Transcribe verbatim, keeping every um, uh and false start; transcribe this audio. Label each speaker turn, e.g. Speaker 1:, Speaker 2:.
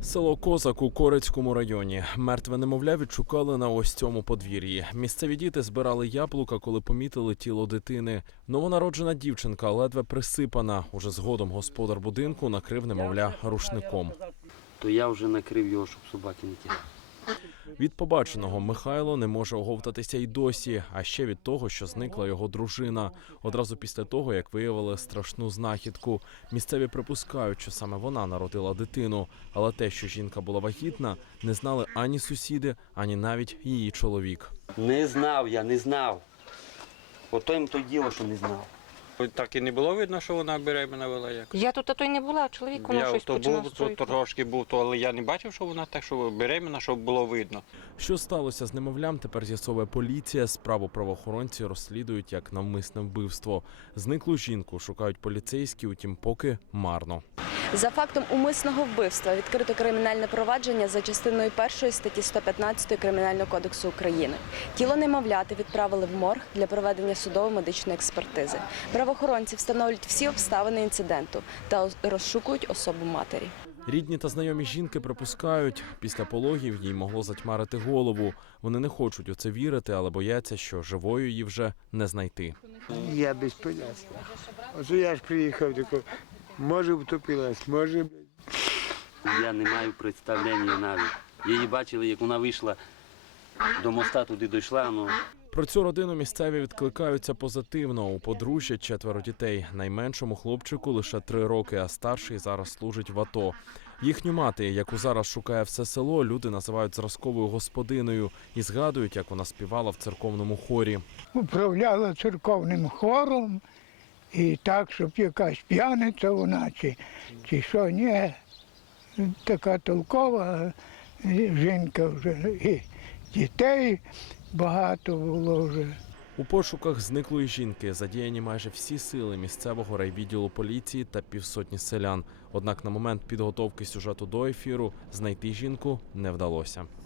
Speaker 1: Село Козак у Корецькому районі. Мертве немовля відшукали на ось цьому подвір'ї. Місцеві діти збирали яблука, коли помітили тіло дитини. Новонароджена дівчинка ледве присипана. Уже згодом господар будинку накрив немовля рушником.
Speaker 2: То я вже накрив його, щоб собаки не тягли.
Speaker 1: Від побаченого Михайло не може оговтатися й досі, а ще від того, що зникла його дружина. Одразу після того, як виявили страшну знахідку. Місцеві припускають, що саме вона народила дитину. Але те, що жінка була вагітна, не знали ані сусіди, ані навіть її чоловік.
Speaker 2: Не знав я, не знав. Ото їм то діло, що не знав.
Speaker 3: Так і не було видно, що вона беременна була як.
Speaker 4: Я тут а то й не була, чоловік воно
Speaker 3: Я
Speaker 4: щось
Speaker 3: то
Speaker 4: починав
Speaker 3: був, то
Speaker 4: строїти.
Speaker 3: трошки був, то, але я не бачив, що вона так, що беременна, щоб було видно.
Speaker 1: Що сталося з немовлям, тепер з'ясовує поліція. Справу правоохоронці розслідують як навмисне вбивство. Зниклу жінку шукають поліцейські, утім поки марно.
Speaker 5: За фактом умисного вбивства відкрито кримінальне провадження за частиною першої статті сто п'ятнадцять Кримінального кодексу України. Тіло немовляти відправили в морг для проведення судово-медичної експертизи. Правоохоронці встановлюють всі обставини інциденту та розшукують особу матері.
Speaker 1: Рідні та знайомі жінки припускають, після пологів їй могло затьмарити голову. Вони не хочуть у це вірити, але бояться, що живою її вже не знайти.
Speaker 6: Я без поняття. Ось я ж приїхав, тако, може втопилась, може.
Speaker 2: Я не маю представлення навіть. Її бачили, як вона вийшла до моста, туди дійшла, ну.
Speaker 1: Про цю родину місцеві відкликаються позитивно. У подружжя четверо дітей. Найменшому хлопчику лише три роки, а старший зараз служить в АТО. Їхню мати, яку зараз шукає все село, люди називають зразковою господиною і згадують, як вона співала в церковному хорі.
Speaker 7: Управляла церковним хором і так, щоб якась п'яниця вона, чи, чи що, ні, така толкова жінка вже, і дітей багато було вже.
Speaker 1: У пошуках зниклої жінки задіяні майже всі сили місцевого райвідділу поліції та півсотні селян. Однак на момент підготовки сюжету до ефіру знайти жінку не вдалося.